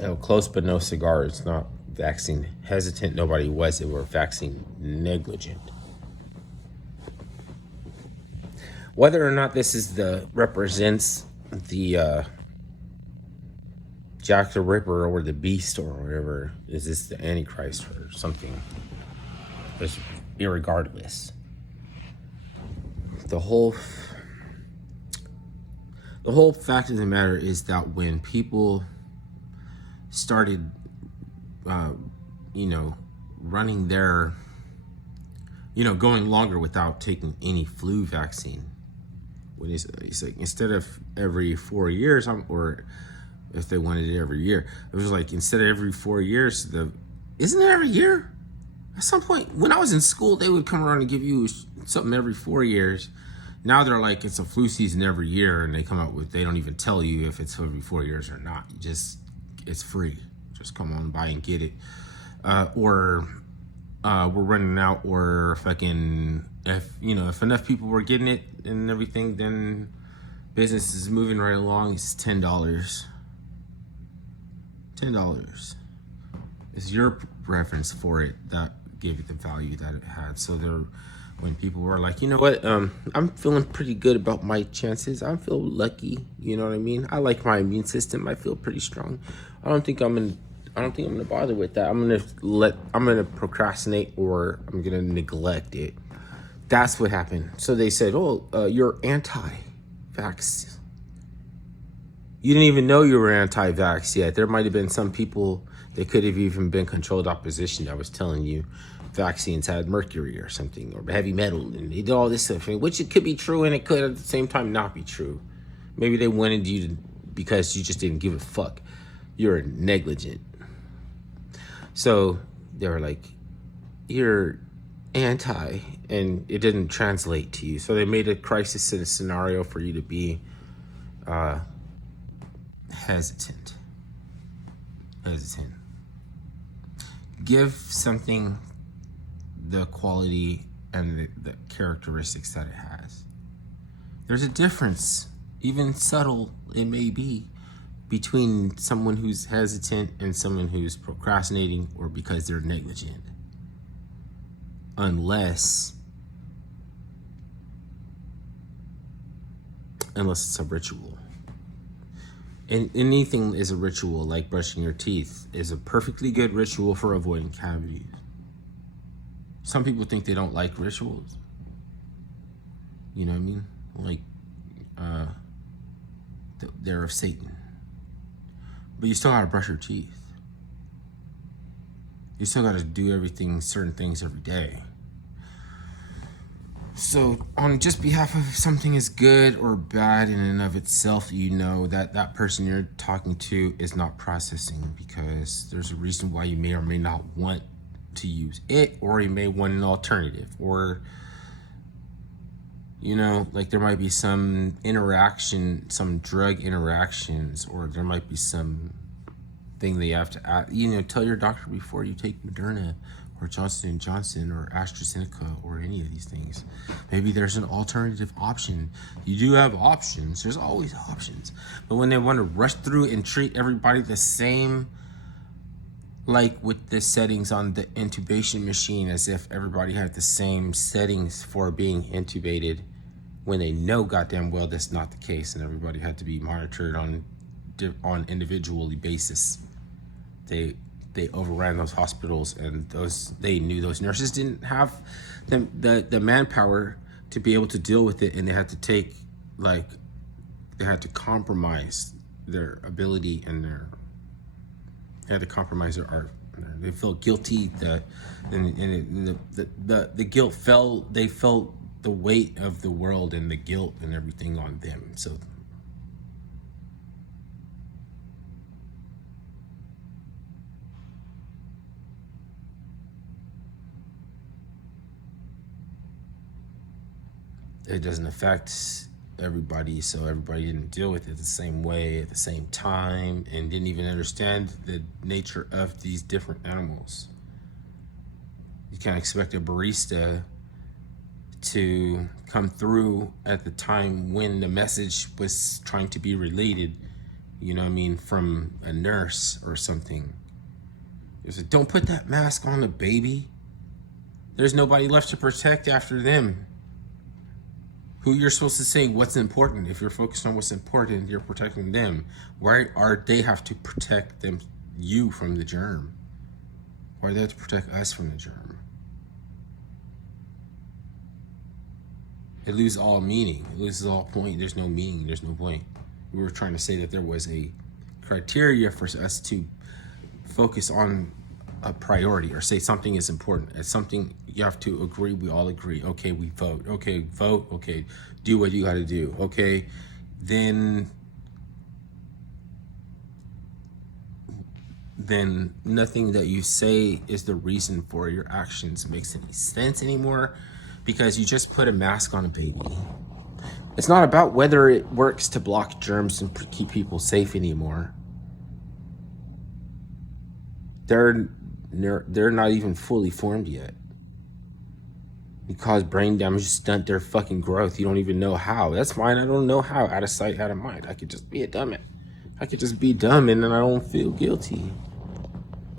Oh, close but no cigar. It's not vaccine hesitant. Nobody was. They were vaccine negligent. Whether or not this is the represents the Jack the Ripper or the Beast or whatever, is this the Antichrist or something? It's irregardless. The whole fact of the matter is that when people started, running their, going longer without taking any flu vaccine, when it's like instead of every 4 years, or if they wanted it every year, it was like instead of every 4 years, isn't it every year? At some point, when I was in school, they would come around and give you something every 4 years. Now they're like, it's a flu season every year, and they don't even tell you if it's every 4 years or not. It's free. Just come on by and get it. Or we're running out, or fucking, if enough people were getting it and everything, then business is moving right along. It's $10. $10. It's your preference for it that gave it the value that it had. So when people were like, you know what, I'm feeling pretty good about my chances. I feel lucky. You know what I mean? I like my immune system. I feel pretty strong. I don't think I'm gonna bother with that. I'm gonna procrastinate, or I'm gonna neglect it. That's what happened. So they said, you're anti-vax. You didn't even know you were anti-vax yet. There might have been some people that could have even been controlled opposition that was telling you vaccines had mercury or something, or heavy metal, and they did all this stuff, which it could be true and it could at the same time not be true. Maybe they wanted you to, because you just didn't give a fuck. You're negligent. So they were like, you're anti, and it didn't translate to you. So they made a crisis scenario for you to be hesitant. Give something the quality and the characteristics that it has. There's a difference, even subtle it may be, between someone who's hesitant and someone who's procrastinating, or because they're negligent. Unless it's a ritual. And anything is a ritual, like brushing your teeth is a perfectly good ritual for avoiding cavities. Some people think they don't like rituals. You know what I mean? Like, they're of Satan. But you still gotta brush your teeth. You still gotta do certain things every day. So on just behalf of if something is good or bad in and of itself, that person you're talking to is not processing, because there's a reason why you may or may not want to use it, or you may want an alternative, or like there might be some interaction, some drug interactions, or there might be some thing that you have to add. Tell your doctor before you take Moderna or Johnson & Johnson or AstraZeneca or any of these things. Maybe there's an alternative option. You do have options. There's always options. But when they want to rush through and treat everybody the same, like with the settings on the intubation machine, as if everybody had the same settings for being intubated, when they know goddamn well that's not the case, and everybody had to be monitored on individually basis. They overran those hospitals, and they knew those nurses didn't have the manpower to be able to deal with it, and they had to compromise their ability, and they had to compromise their art. They felt guilty, the guilt fell. They felt the weight of the world and the guilt and everything on them. So it doesn't affect everybody, so everybody didn't deal with it the same way at the same time, and didn't even understand the nature of these different animals. You can't expect a barista to come through at the time when the message was trying to be related you know what I mean, from a nurse or something. It was like, don't put that mask on the baby. There's nobody left to protect after them. Who you're supposed to say what's important. If you're focused on what's important, you're protecting them. Why are they have to protect you from the germ? Why do they have to protect us from the germ? It loses all meaning. It loses all point. There's no meaning. There's no point. We were trying to say that there was a criteria for us to focus on a priority or say something is important. It's something you have to agree. We all agree. Okay, we vote. Okay, vote. Okay, do what you got to do. Okay, then nothing that you say is the reason for your actions makes any sense anymore, because you just put a mask on a baby. It's not about whether it works to block germs and keep people safe anymore. They're not even fully formed yet. You cause brain damage, stunt their fucking growth. You don't even know how. That's fine. I don't know how. Out of sight, out of mind. I could just be a dumbass. I could just be dumb and then I don't feel guilty.